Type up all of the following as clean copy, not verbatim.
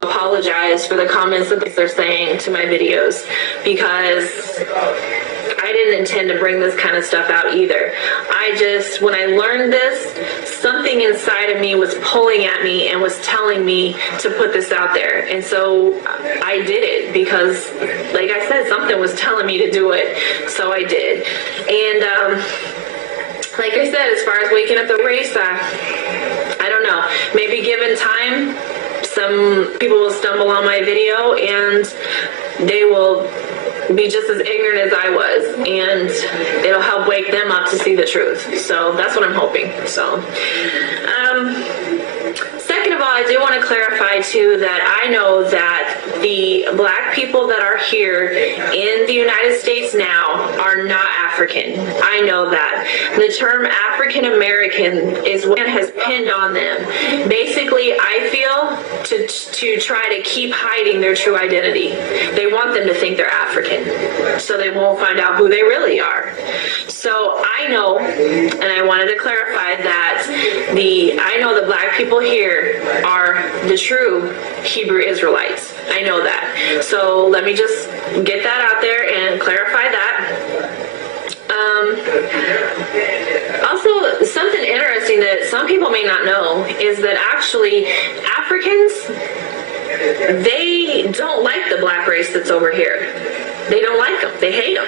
apologize for the comments that they're saying to my videos, because I didn't intend to bring this kind of stuff out either. When I learned this, something inside of me was pulling at me and was telling me to put this out there. And so I did it because, like I said, something was telling me to do it. So I did. And like I said, as far as waking up the race, I don't know. Maybe given time, some people will stumble on my video and they will be just as ignorant as I was, and it'll help wake them up to see the truth. So that's what I'm hoping. So, second of all, I do want to clarify too that I know that the Black people that are here in the United States now are not African. I know that. The term African American is what has pinned on them. Basically, I feel to try to keep hiding their true identity. They want them to think they're African, so they won't find out who they really are. So I know, and I wanted to clarify that I know the Black people here are the true Hebrew Israelites. I know that. So let me just get that out there and clarify that. Also, something interesting that some people may not know is that actually Africans, they don't like the Black race that's over here. They don't like them. They hate them.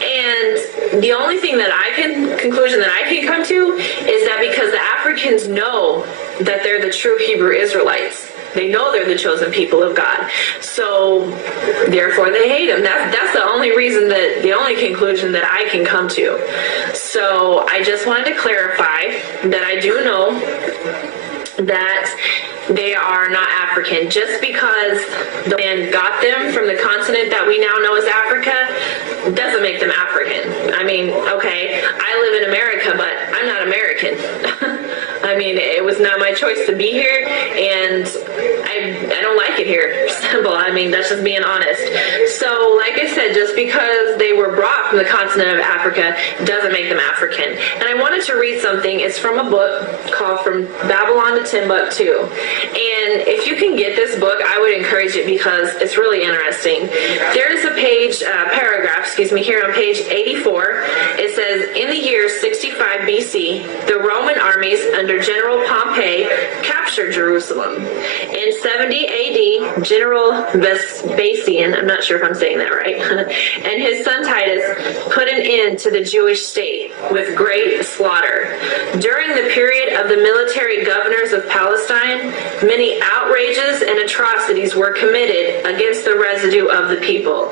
And the only thing that conclusion that I can come to is that because the Africans know that they're the true Hebrew Israelites. They know they're the chosen people of God. So therefore they hate them. That's the only conclusion that I can come to. So I just wanted to clarify that I do know that they are not African. Just because the man got them from the continent that we now know as Africa doesn't make them African. I mean, okay, I live in America, but I'm not American. I mean, it was not my choice to be here, and I don't like it here. Simple. I mean, that's just being honest. So, like I said, just because they were brought from the continent of Africa doesn't make them African. And I wanted to read something. It's from a book called From Babylon to Timbuktu. And if you can get this book, I would encourage it because it's really interesting. There is a paragraph, here on page 84. It says, in the year 65 BC, the Roman armies under General Pompey captured Jerusalem. In 70 AD, General Vespasian, I'm not sure if I'm saying that right, and his son Titus put an end to the Jewish state with great slaughter. During the period of the military governors of Palestine, many outrages and atrocities were committed against the residue of the people.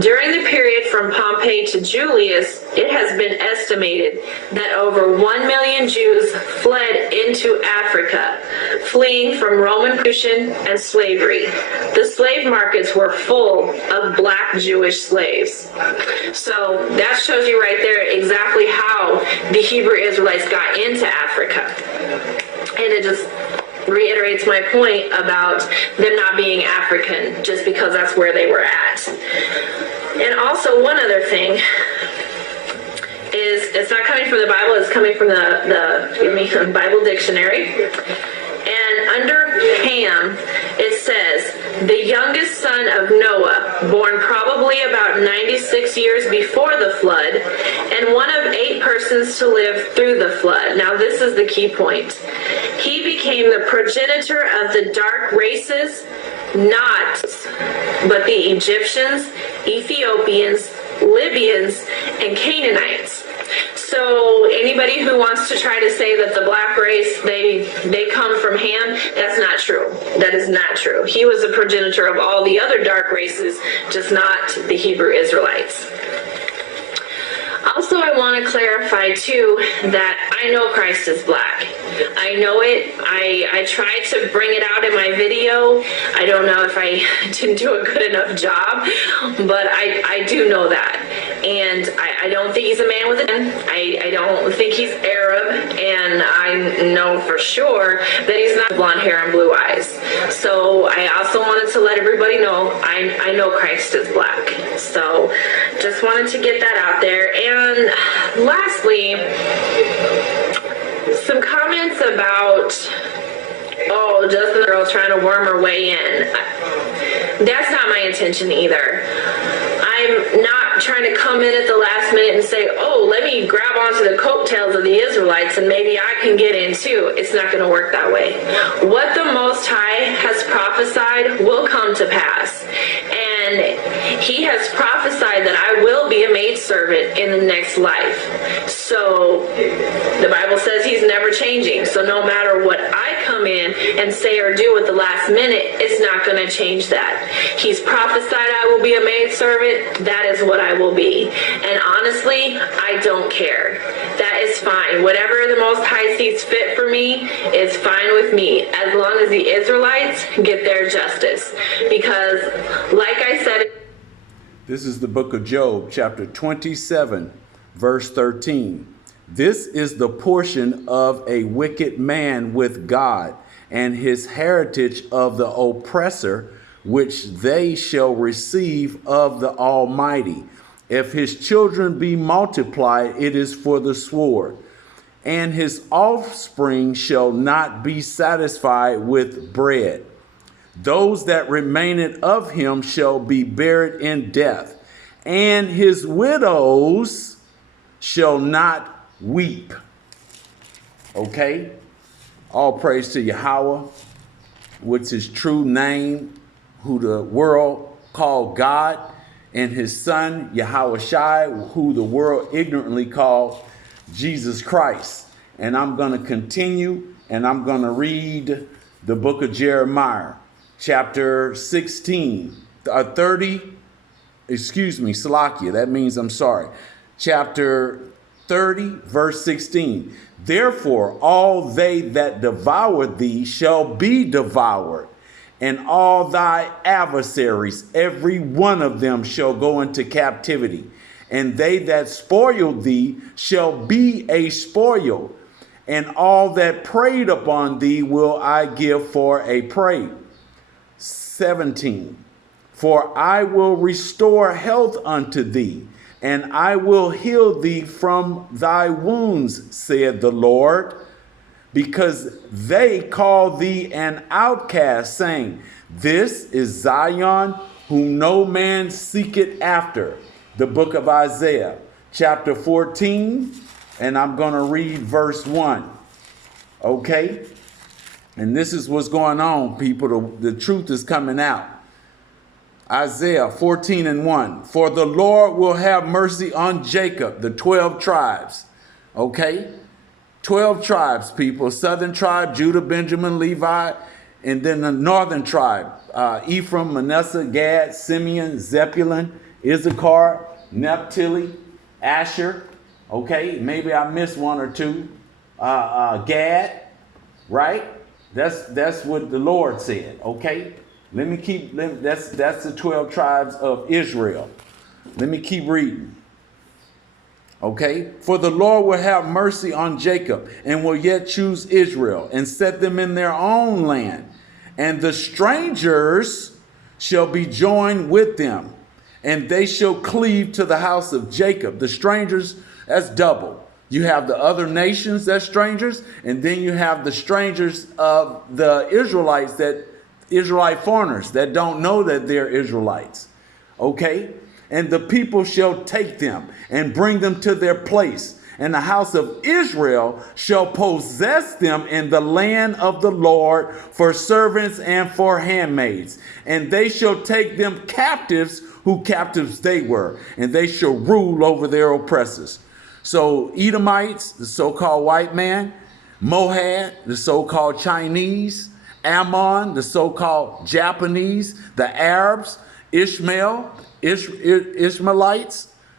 During the period from Pompey to Julius, it has been estimated that over 1 million Jews fled into Africa, fleeing from Roman persecution and slavery. The slave markets were full of Black Jewish slaves. So that shows you right there exactly how the Hebrew Israelites got into Africa. And it just reiterates my point about them not being African just because that's where they were at. And also one other thing is, it's not coming from the Bible, it's coming from the Bible dictionary. And under Ham, it says, the youngest son of Noah, born probably about 96 years before the flood, and one of 8 persons to live through the flood. Now this is the key point. He became the progenitor of the dark races, but the Egyptians, Ethiopians, Libyans, and Canaanites. So anybody who wants to try to say that the Black race, they come from Ham, that's not true. That is not true. He was a progenitor of all the other dark races, just not the Hebrew Israelites. Also, I want to clarify too that I know Christ is Black. I know it. I tried to bring it out in my video. I don't know if I didn't do a good enough job, but I do know that. And I don't think he's a man with a gun. I don't think he's Arab, and I know for sure that he's not blonde hair and blue eyes. So I also wanted to let everybody know I know Christ is Black. So just wanted to get that out there. And lastly, some comments about oh, just the girl trying to worm her way in. That's not my intention either. I'm not trying to come in at the last minute and say, oh, let me grab onto the coattails of the Israelites and maybe I can get in too. It's not going to work that way. What the Most High has prophesied will come to pass. And he has prophesied that I will be a maidservant in the next life. So the Bible says he's never changing. So no matter what I come in and say or do at the last minute, it's not going to change that. He's prophesied I will be a maidservant. That is what I will be. And honestly, I don't care. That is fine. Whatever the Most High sees fit for me is fine with me, as long as the Israelites get their justice. Because, like I said, this is the book of Job, chapter 27, verse 13. This is the portion of a wicked man with God, and his heritage of the oppressor, which they shall receive of the Almighty. If his children be multiplied, it is for the sword, and his offspring shall not be satisfied with bread. Those that remaineth of him shall be buried in death, and his widows shall not weep. Okay? All praise to Yahweh, which is true name, who the world called God, and his son, Yahweh Shai, who the world ignorantly called Jesus Christ. And I'm going to continue, and I'm going to read the book of Jeremiah, chapter 16, Salakia, that means I'm sorry. Chapter 30, verse 16. Therefore, all they that devour thee shall be devoured, and all thy adversaries, every one of them shall go into captivity. And they that spoil thee shall be a spoil, and all that preyed upon thee will I give for a prey. 17. For I will restore health unto thee, and I will heal thee from thy wounds, said the Lord, because they call thee an outcast, saying, this is Zion, whom no man seeketh after. The book of Isaiah, chapter 14, and I'm going to read verse 1. Okay? And this is what's going on, people. The truth is coming out. Isaiah 14 and 1. For the Lord will have mercy on Jacob, the 12 tribes. Okay? 12 tribes, people. Southern tribe, Judah, Benjamin, Levi, and then the northern tribe, Ephraim, Manasseh, Gad, Simeon, Zebulun, Issachar, Naphtali, Asher. Okay? Maybe I missed one or two. Gad, right? That's what the Lord said. Okay? Let me keep, that's the 12 tribes of Israel. Let me keep reading. Okay? For the Lord will have mercy on Jacob, and will yet choose Israel, and set them in their own land. And the strangers shall be joined with them, and they shall cleave to the house of Jacob. The strangers, that's double. You have the other nations, that's strangers, and then you have the strangers of the Israelites, that Israelite foreigners that don't know that they're Israelites. Okay? And the people shall take them and bring them to their place. And the house of Israel shall possess them in the land of the Lord for servants and for handmaids. And they shall take them captives, who captives they were, and they shall rule over their oppressors. So Edomites, the so-called white man, Moab, the so-called Chinese, Ammon, the so-called Japanese, the Arabs, Ishmaelites,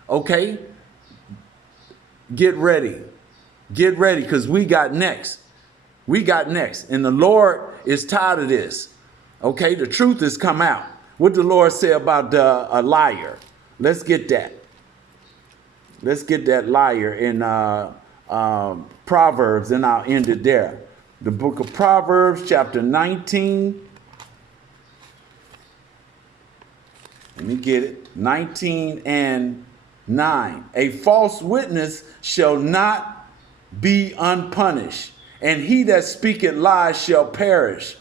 okay? Get ready. Get ready, because we got next. We got next. And the Lord is tired of this. Okay, the truth has come out. What the Lord say about a liar? Let's get that. Let's get that liar in Proverbs, and I'll end it there. The book of Proverbs, chapter 19. Let me get it. 19 and 9. A false witness shall not be unpunished, and he that speaketh lies shall perish.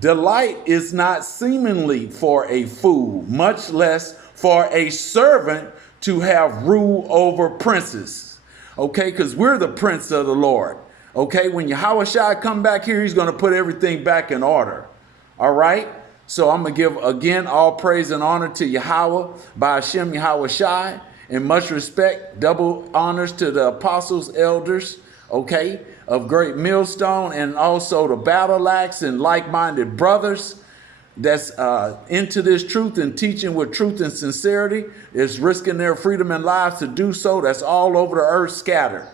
Delight is not seemingly for a fool, much less for a servant to have rule over princes. Okay, because we're the prince of the Lord. Okay, when Yahushua come back here, he's going to put everything back in order. All right? So I'm going to give, again, all praise and honor to Yahweh, by Hashem Yahushua, and much respect, double honors to the apostles, elders, okay, of Great Millstone, and also the Battle Axe and like-minded brothers that's into this truth and teaching with truth and sincerity, is risking their freedom and lives to do so. That's all over the earth scattered.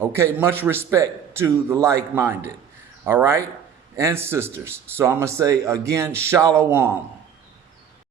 Okay, much respect to the like-minded, all right, and sisters. So I'm going to say again, Shalom.